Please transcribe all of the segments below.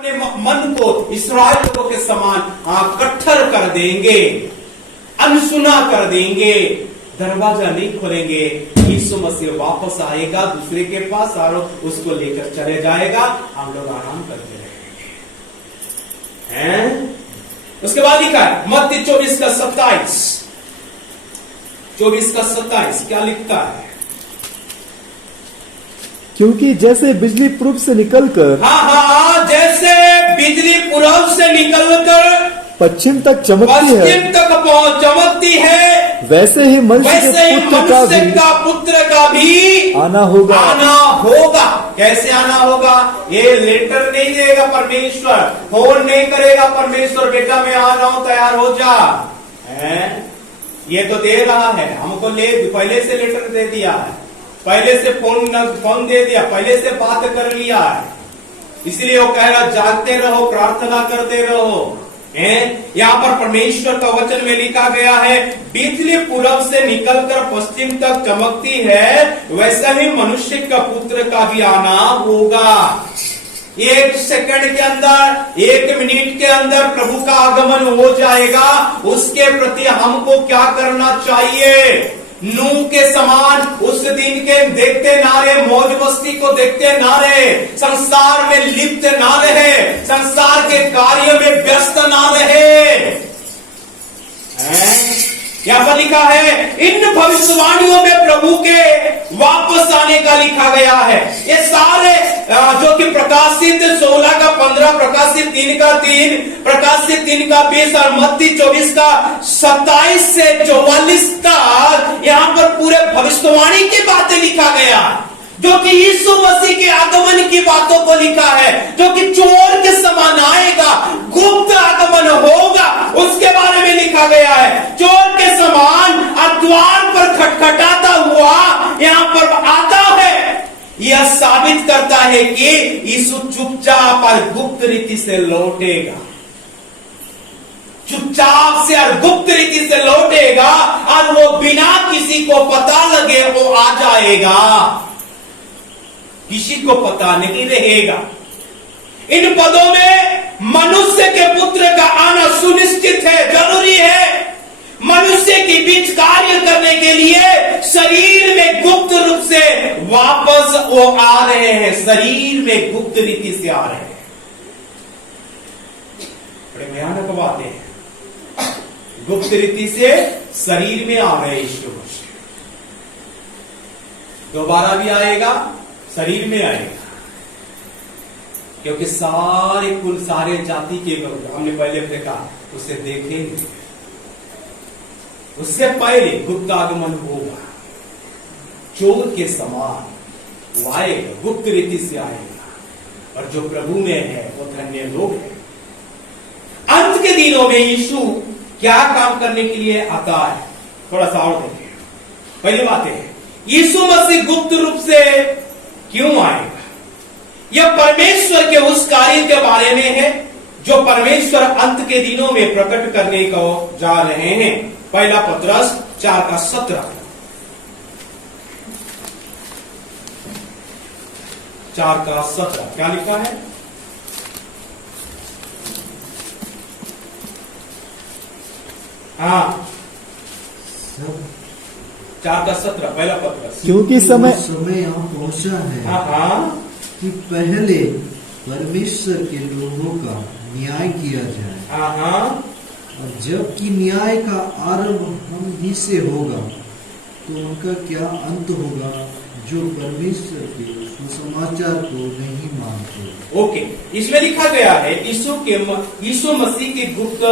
अपने मन को इस्राएल लोगों के समान कट्टर कर देंगे, अनसुना कर देंगे, दरवाजा नहीं खोलेंगे। यीशु मसीह वापस आएगा दूसरे के पास और उसको लेकर चले जाएगा, हम लोग आराम करते रहेंगे। हैं? उसके बाद लिखा है मत्ती 24:27 क्या लिखता है? क्योंकि जैसे बिजली पूर्व से निकलकर हाँ, जैसे बिजली पूर्व से निकलकर पश्चिम तक चमकती है, वैसे ही मनुष्य का पुत्र का भी आना होगा। कैसे आना होगा? ये लेटर नहीं देगा परमेश्वर, फोन नहीं करेगा परमेश्वर, बेटा मैं आ रहा हूं तैयार हो जा। ये तो दे रहा है हमको, पहले से लेटर दे दिया है, पहले से फोन दे दिया, पहले से बात कर लिया है। इसलिए वो कह रहा जागते रहो, प्रार्थना करते रहो। यहाँ पर परमेश्वर का वचन में लिखा गया है बिजली पूरब से निकलकर पश्चिम तक चमकती है, वैसा ही मनुष्य का पुत्र का भी आना होगा। 1 सेकंड के अंदर, 1 मिनट के अंदर प्रभु का आगमन हो जाएगा। उसके प्रति हमको क्या करना चाहिए? नूह के समान उस दिन के देखते ना रहे, मौज मस्ती को देखते ना रहे, संसार में लिप्त ना रहे, संसार के कार्य में व्यस्त ना रहे। यहाँ पर लिखा है इन भविष्यवाणियों में प्रभु के वापस आने का लिखा गया है। ये सारे जो कि प्रकाशित 16 का 15, प्रकाशित 3 का 3, प्रकाशित 3 का 20 और मत्ती 24 का 27 से 44 तक यहाँ पर पूरे भविष्यवाणी की बातें लिखा गया, जो कि यीशु मसीह के आगमन की बातों को लिखा है, जो कि चोर के समान आएगा, गुप्त आगमन होगा, उसके बारे में लिखा गया है। चोर के समान द्वार पर खटखटाता हुआ यहाँ पर आता है। यह साबित करता है कि यीशु चुपचाप और गुप्त रीति से लौटेगा, चुपचाप से और गुप्त रीति से लौटेगा, और वो बिना किसी को पता लगे वो आ जाएगा, किसी को पता नहीं रहेगा। इन पदों में मनुष्य के पुत्र का आना सुनिश्चित है, जरूरी है। मनुष्य के बीच कार्य करने के लिए शरीर में गुप्त रूप से वापस वो आ रहे हैं, शरीर में गुप्त रीति से आ रहे हैं। बड़े भयानक बात है, गुप्त रीति से शरीर में आ रहे हैं यीशु मसीह। दोबारा भी आएगा, शरीर में आएगा, क्योंकि सारे कुल, सारे जाति के लोग, हमने पहले देखा, उसे देखेंगे। उससे पहले गुप्त आगमन होगा, चोर के समान वो आएगा, गुप्त रीति से आएगा, और जो प्रभु में है वो धन्य लोग हैं। अंत के दिनों में यीशु क्या काम करने के लिए आता है, थोड़ा सा और देखिए। पहली बात है यीशु मसीह गुप्त रूप से क्यों आएगा? यह परमेश्वर के उस कार्य के बारे में है जो परमेश्वर अंत के दिनों में प्रकट करने को जा रहे हैं। पहला पत्रस 4 का 17, 4 का 17 क्या लिखा है? हाँ, 4 का 17 पहला पत्रस। क्योंकि समय यहाँ पहुंचा है हाँ, कि पहले परमेश्वर के लोगों का न्याय किया जाए, हाँ, और जबकि न्याय का आरंभ हम ही से होगा, तो उनका क्या अंत होगा जो परमेश्वर के सुसमाचार को नहीं मानते। ओके, इसमें लिखा गया है यीशु मसीह के गुप्त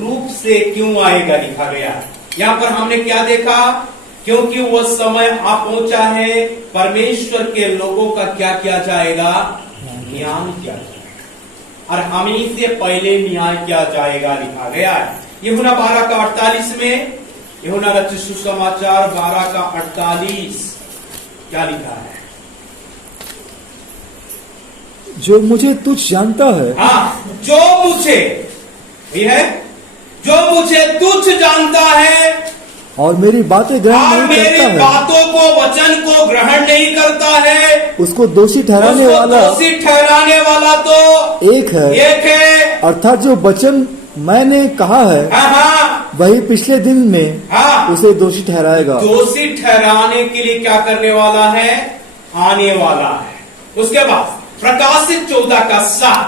रूप से क्यों आएगा, लिखा गया है। यहाँ पर हमने क्या देखा? क्योंकि वो समय आ पहुंचा है, परमेश्वर के लोगों का क्या किया जाएगा? न्याय किया जाएगा, और हमी से पहले न्याय किया जाएगा, लिखा गया है। यूहन्ना 12 का 48 में, यूहन्ना रचित सुसमाचार 12 का 48 क्या लिखा है? जो मुझे तुच्छ जानता है, हाँ, जो मुझे तुच्छ जानता है और मेरी बातें और ग्रहण नहीं मेरी करता है, बातों को, वचन को ग्रहण नहीं करता है, उसको दोषी ठहराने उसको वाला दोषी ठहराने वाला तो एक है। एक है। अर्थात जो वचन मैंने कहा है हाँ, वही पिछले दिन में हाँ, उसे दोषी ठहराएगा। दोषी ठहराने के लिए क्या करने वाला है? आने वाला है। उसके बाद प्रकाशित 14:7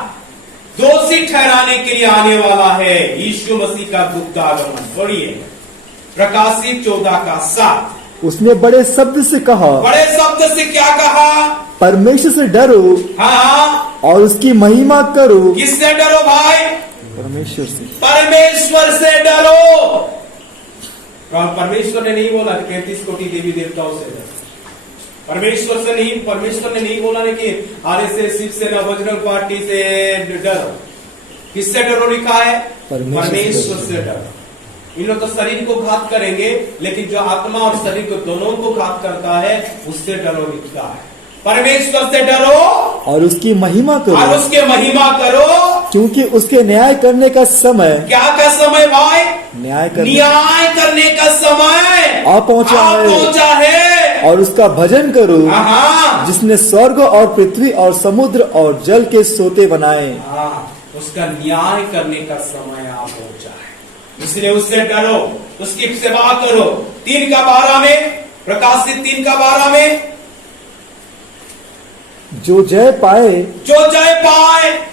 दोषी ठहराने के लिए आने वाला है यीशु मसीह का गुप्त आगमन। पढ़िए प्रकाशित 14:7। उसने बड़े शब्द से कहा, बड़े शब्द से क्या कहा? परमेश्वर से डरो हाँ, और उसकी महिमा करो। किससे डरो भाई? परमेश्वर से। परमेश्वर से डरो। और परमेश्वर ने नहीं बोला 33 कोटि देवी देवताओं से डरो। परमेश्वर से नहीं, परमेश्वर ने नहीं बोला कि आरएसएस, शिवसेना, बजरंग पार्टी से डरो। किससे डरो लिखा है? परमेश्वर से डरो। इन लोग तो शरीर को घात करेंगे, लेकिन जो आत्मा और शरीर को दोनों को घात करता है उससे डरो लिखता है। परमेश्वर से डरो और उसकी महिमा और करो, उसके महिमा करो, क्योंकि उसके न्याय करने का समय, क्या का समय भाई? न्याय करने करने का समय आ पहुंचा है। और उसका भजन करो हाँ, जिसने स्वर्ग और पृथ्वी और समुद्र और जल के सोते बनाए। हाँ, उसका न्याय करने का समय आ पहुंचा है, इसलिए उससे डरो, उसकी सेवा करो। 3:12 में, प्रकाशित 3:12 में, जो जय पाए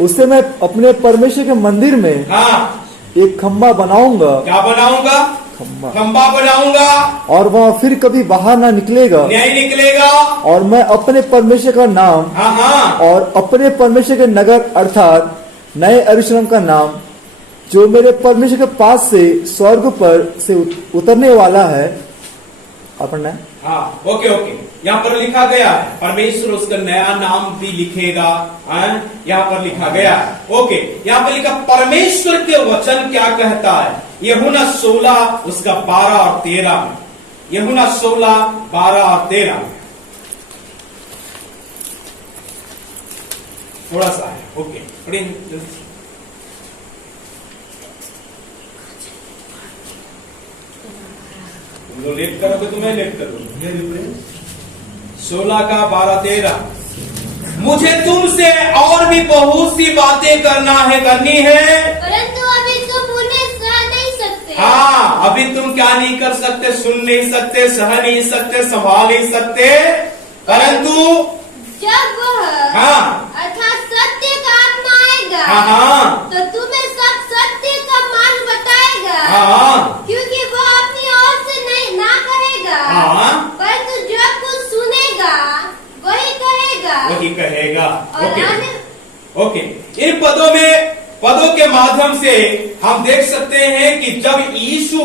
उसे मैं अपने परमेश्वर के मंदिर में हाँ, एक खम्बा बनाऊंगा। क्या बनाऊंगा? खंबा बनाऊंगा, और वह फिर कभी बाहर ना निकलेगा। नहीं निकलेगा। और मैं अपने परमेश्वर का नाम हाँ, हाँ, और अपने परमेश्वर के नगर अर्थात नए यरूशलेम का नाम, जो मेरे परमेश्वर के पास से स्वर्ग पर से उतरने वाला है, अपना। हाँ, ओके ओके, यहाँ पर लिखा गया है परमेश्वर उसका नया नाम भी लिखेगा। यहाँ पर लिखा गया है। ओके, यहाँ पर लिखा परमेश्वर के वचन क्या कहता है? यूहन्ना 16 उसका 12 और 13 में, यूहन्ना 16, 12 और 13 में थोड़ा सा है। ओके, पढ़िए जल्दी। तुम लोग लेट करोगे तो मैं लेट करूंगा। 16 का 12, 13। मुझे तुमसे और भी बहुत सी बातें करनी है, परंतु अभी तुम उन्हें सह नहीं सकते। हाँ, अभी तुम क्या नहीं कर सकते? सुन नहीं सकते, सह नहीं सकते, संभाल नहीं सकते। परंतु जब वह हाँ, अर्थात सत्य का आत्मा आएगा, हाँ, हाँ, तो तुम्हें सब सत्य का मार्ग बताएगा। हाँ, क्योंकि वह अपनी ओर से नहीं ना कहेगा, हाँ, परंतु जो कुछ सुनेगा वही कहेगा। वही कहेगा। और ओके, इन पदों के माध्यम से हम देख सकते हैं कि जब यीशु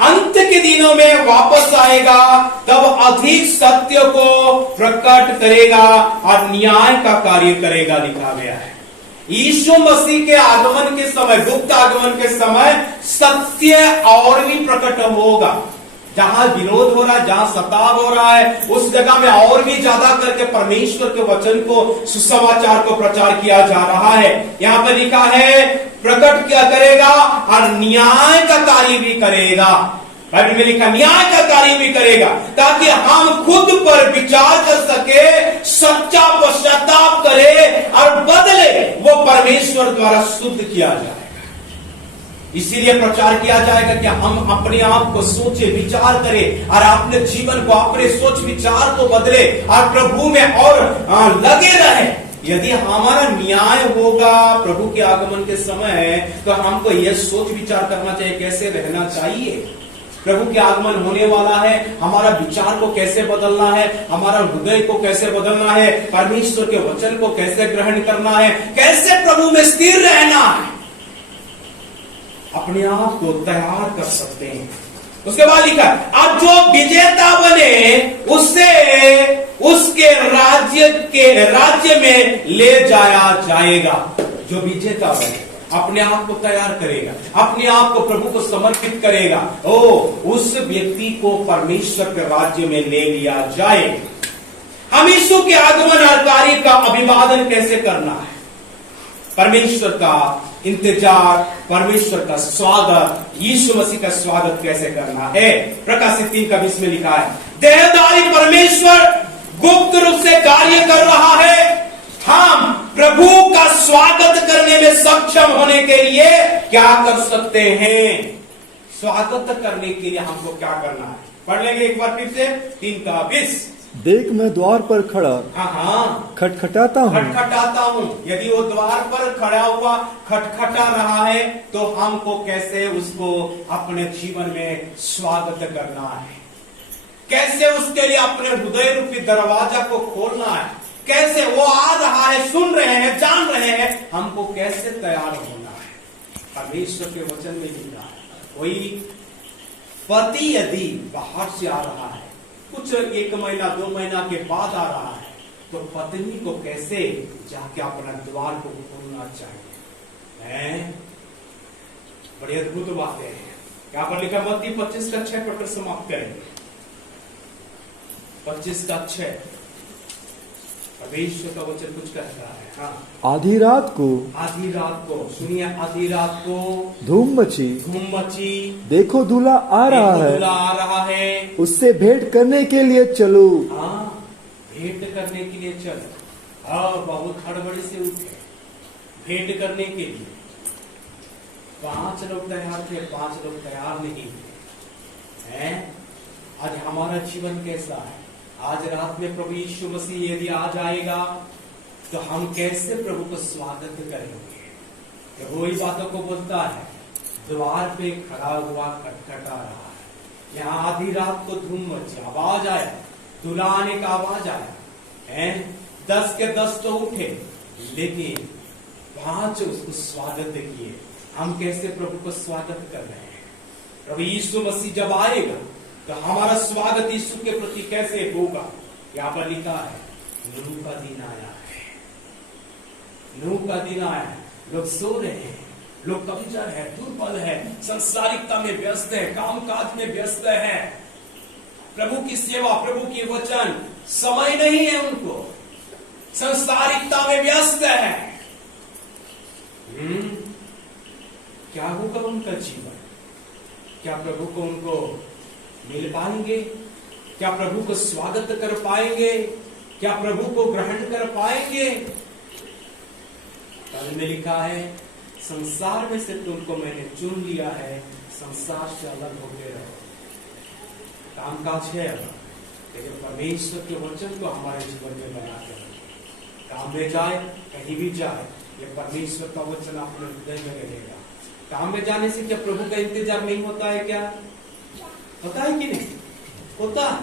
अंत के दिनों में वापस आएगा तब अधिक सत्य को प्रकट करेगा और न्याय का कार्य करेगा, लिखा गया है। यीशु मसीह के आगमन के समय, गुप्त आगमन के समय सत्य और भी प्रकट होगा। जहां विरोध हो रहा है, जहां सताव हो रहा है, उस जगह में और भी ज्यादा करके परमेश्वर के वचन को, सुसमाचार को प्रचार किया जा रहा है। यहाँ पर लिखा है प्रकट क्या करेगा और न्याय का कार्य भी करेगा। बाइबल में लिखा न्याय का कार्य भी करेगा, ताकि हम खुद पर विचार कर सके, सच्चा पश्चाताप करे और बदले, वो परमेश्वर द्वारा शुद्ध किया जाए। इसीलिए प्रचार किया जाएगा कि हम अपने आप को सोचे, विचार करें और अपने जीवन को, अपने सोच विचार को बदले और प्रभु में और लगे रहे। यदि हमारा न्याय होगा प्रभु के आगमन के समय, तो हमको यह सोच विचार करना चाहिए कैसे रहना चाहिए। प्रभु के आगमन होने वाला है, हमारा विचार को कैसे बदलना है, हमारा हृदय को कैसे बदलना है, परमेश्वर के वचन को कैसे ग्रहण करना है, कैसे प्रभु में स्थिर रहना है, अपने आप को तैयार कर सकते हैं। उसके बाद लिखा अब जो विजेता बने उससे उसके राज्य में ले जाया जाएगा। जो विजेता बने अपने आप को तैयार करेगा, अपने आप को प्रभु को समर्पित करेगा, उस व्यक्ति को परमेश्वर के राज्य में ले लिया जाए। हम यीशु के आगमन और कार्य का अभिवादन कैसे करना है? परमेश्वर का इंतजार, परमेश्वर का स्वागत, यीशु मसीह का स्वागत कैसे करना है। प्रकाशित 3:20 में लिखा है, देहधारी परमेश्वर गुप्त रूप से कार्य कर रहा है। हम प्रभु का स्वागत करने में सक्षम होने के लिए क्या कर सकते हैं? स्वागत करने के लिए हमको क्या करना है? पढ़ लेंगे एक बार फिर से 3:20। देख मैं द्वार पर खड़ा हाँ, खटखटाता हूँ। खटखटाता हूँ। यदि वो द्वार पर खड़ा हुआ खटखटा रहा है तो हमको कैसे उसको अपने जीवन में स्वागत करना है, कैसे उसके लिए अपने हृदय रूपी दरवाजा को खोलना है, कैसे वो आ रहा है, सुन रहे हैं, जान रहे हैं, हमको कैसे तैयार होना है। परमेश्वर के वचन में लिखा है, कोई पति यदि बाहर से आ रहा है, कुछ 1 महीना 2 महीना के बाद आ रहा है, तो पत्नी को कैसे जाके अपना द्वार को खोलना चाहिए। बड़ी अद्भुत बातें हैं। यहाँ पर लिखा मत्ती 25:6 पढ़कर समाप्त करेंगे। 25:6 परमेश्वर का वचन कुछ कहता है। हाँ, आधी रात को सुनिए, आधी रात को धूम मची, देखो दूल्हा आ रहा है, उससे भेंट करने के लिए चलो। हाँ, भेंट करने के लिए चलो। हाँ, बहुत हड़बड़ी से उठे भेंट करने के लिए। 5 लोग तैयार थे, 5 लोग तैयार नहीं थे। आज हमारा जीवन कैसा है? आज रात में प्रभु यीशु मसीह यदि आ जाएगा तो हम कैसे प्रभु को स्वागत करेंगे? तो वही बातों को बोलता है, द्वार पे खड़ा हुआ खटखटा रहा है। यहाँ आधी रात को धूम मची, आवाज आया, दूल्हा आने का आवाज आया। 10 के 10 तो उठे, लेकिन 5 उसको स्वागत किए। हम कैसे प्रभु को स्वागत कर रहे हैं? प्रभु यीशु मसीह जब आएगा तो हमारा स्वागत यीशु के प्रति कैसे होगा? यहाँ पर लिखा है, नूह का दिन आया है, नूह का दिन आया है। लोग सो रहे हैं, लोग कमजोर है, दुर्बल है, संसारिकता में व्यस्त है, कामकाज में व्यस्त है, प्रभु की सेवा, प्रभु की वचन, समय नहीं है उनको, संसारिकता में व्यस्त है। क्या होगा उनका जीवन? क्या प्रभु को उनको मिल पाएंगे? क्या प्रभु को स्वागत कर पाएंगे? क्या प्रभु को ग्रहण कर पाएंगे? कल में लिखा है, संसार में से तुमको मैंने चुन लिया है, संसार से अलग होके रहो। कामकाज है, लेकिन परमेश्वर के वचन को हमारे जीवन में बनाते रहो। काम में जाए, कहीं भी जाए, ये परमेश्वर का वचन अपने हृदय में रहेगा। काम में जाने से क्या प्रभु का इंतजार नहीं होता है? क्या होता है कि नहीं? होता है।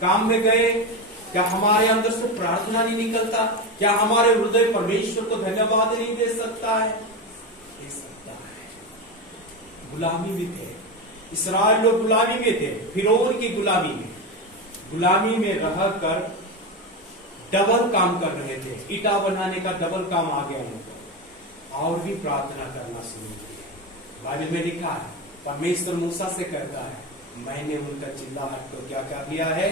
काम में गए, क्या हमारे अंदर से प्रार्थना नहीं निकलता? क्या हमारे हृदय परमेश्वर को धन्यवाद नहीं दे सकता है? दे सकता है। गुलामी में थे इस्राएल लोग, गुलामी में थे, फिरौन की गुलामी में रहकर डबल काम कर रहे थे। ईटा बनाने का डबल काम आ गया उनको, और भी प्रार्थना करना शुरू किया। बाइबल में लिखा है, परमेश्वर मूसा से कहता है, मैंने उनका चिल्लाहट को क्या कर लिया है?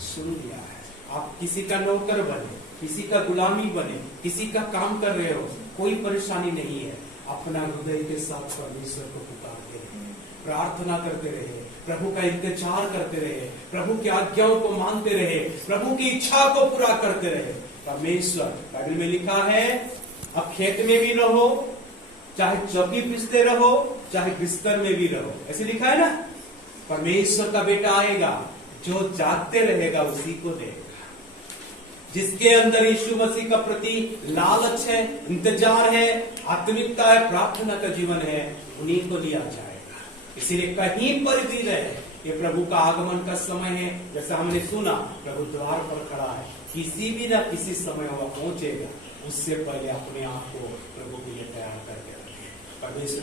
सुन लिया है। आप किसी का नौकर बने, किसी का गुलामी बने, किसी का काम कर रहे हो, कोई परेशानी नहीं है। अपना हृदय के साथ परमेश्वर को पुकारते रहे, प्रार्थना करते रहे, प्रभु का इंतजार करते रहे, प्रभु की आज्ञाओं को मानते रहे, प्रभु की इच्छा को पूरा करते रहे। परमेश्वर, बाइबल में लिखा है, अब खेत में भी रहो, चाहे चौकी पीसते रहो, चाहे बिस्तर में भी रहो, ऐसे लिखा है ना। परमेश्वर का बेटा आएगा, जो जागते रहेगा उसी को देगा। जिसके अंदर यीशु मसीह का प्रति लालच है, इंतजार है, आत्मिकता है, प्रार्थना का जीवन है, उन्हीं को लिया जाएगा। इसीलिए कहीं पर भी रहे, ये प्रभु का आगमन का समय है। जैसा हमने सुना, प्रभु द्वार पर खड़ा है, किसी भी ना किसी समय वह पहुंचेगा। उससे पहले अपने आप को प्रभु के लिए तैयार करके रखें। परमेश्वर